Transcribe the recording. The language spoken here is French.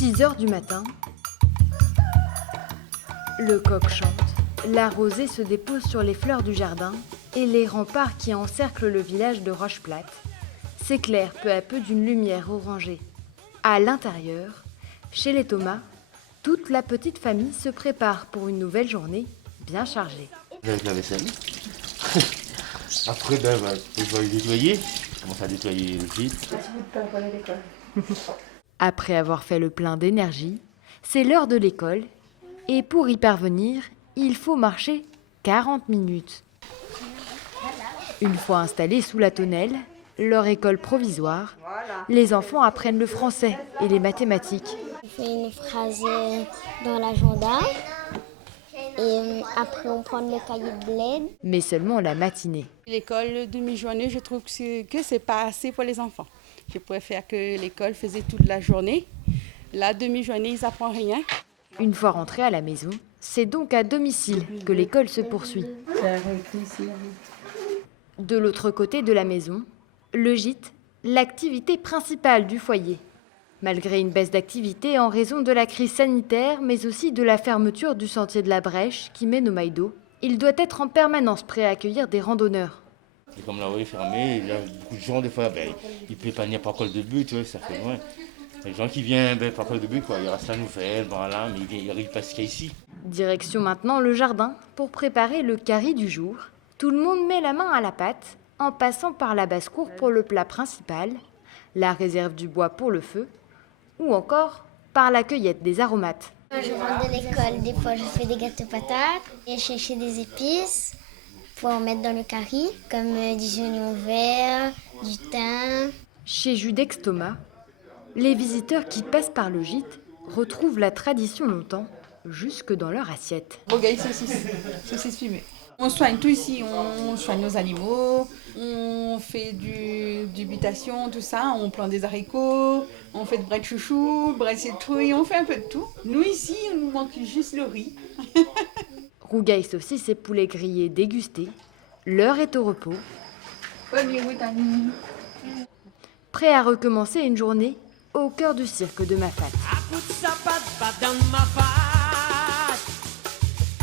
6 heures du matin, le coq chante, la rosée se dépose sur les fleurs du jardin et les remparts qui encerclent le village de Rocheplate s'éclairent peu à peu d'une lumière orangée. À l'intérieur, chez les Thomas, toute la petite famille se prépare pour une nouvelle journée bien chargée. Avec la vaisselle. Après, je vais les nettoyer. Je commence à nettoyer le gîte. Après avoir fait le plein d'énergie, c'est l'heure de l'école et pour y parvenir, il faut marcher 40 minutes. Une fois installés sous la tonnelle, leur école provisoire, les enfants apprennent le français et les mathématiques. On fait une phrase dans l'agenda et après on prend le cahier de bled. Mais seulement la matinée. L'école demi-journée, je trouve que c'est pas assez pour les enfants. Je préfère que l'école faisait toute la journée. La demi-journée, ils n'apprennent rien. Une fois rentrés à la maison, c'est donc à domicile que l'école se poursuit. De l'autre côté de la maison, le gîte, l'activité principale du foyer. Malgré une baisse d'activité en raison de la crise sanitaire, mais aussi de la fermeture du sentier de la Brèche qui mène au Maïdo, il doit être en permanence prêt à accueillir des randonneurs. Et comme la rue est fermée, il y a beaucoup de gens, des fois, ils ne peuvent pas venir par col de but, tu vois, ça fait loin. Les gens qui viennent par col de but, ils restent la nouvelle, voilà, mais ils n'arrivent pas jusqu'ici. Direction maintenant le jardin pour préparer le curry du jour. Tout le monde met la main à la pâte en passant par la basse-cour pour le plat principal, la réserve du bois pour le feu ou encore par la cueillette des aromates. Quand je rentre de l'école, des fois je fais des gâteaux patates et je cherche des épices pour en mettre dans le curry, comme des oignons verts, du thym. Chez Judex Thomas, les visiteurs qui passent par le gîte retrouvent la tradition longtemps jusque dans leur assiette. Rogaille saucisse fumée. On soigne tout ici, on soigne nos animaux, on fait du butation, tout ça, on plante des haricots, on fait de brais de chouchou, brais de citrouille, on fait un peu de tout. Nous ici, il nous manque juste le riz. Rougail saucisse et poulet grillé dégustés, l'heure est au repos. Prêt à recommencer une journée au cœur du cirque de Mafate.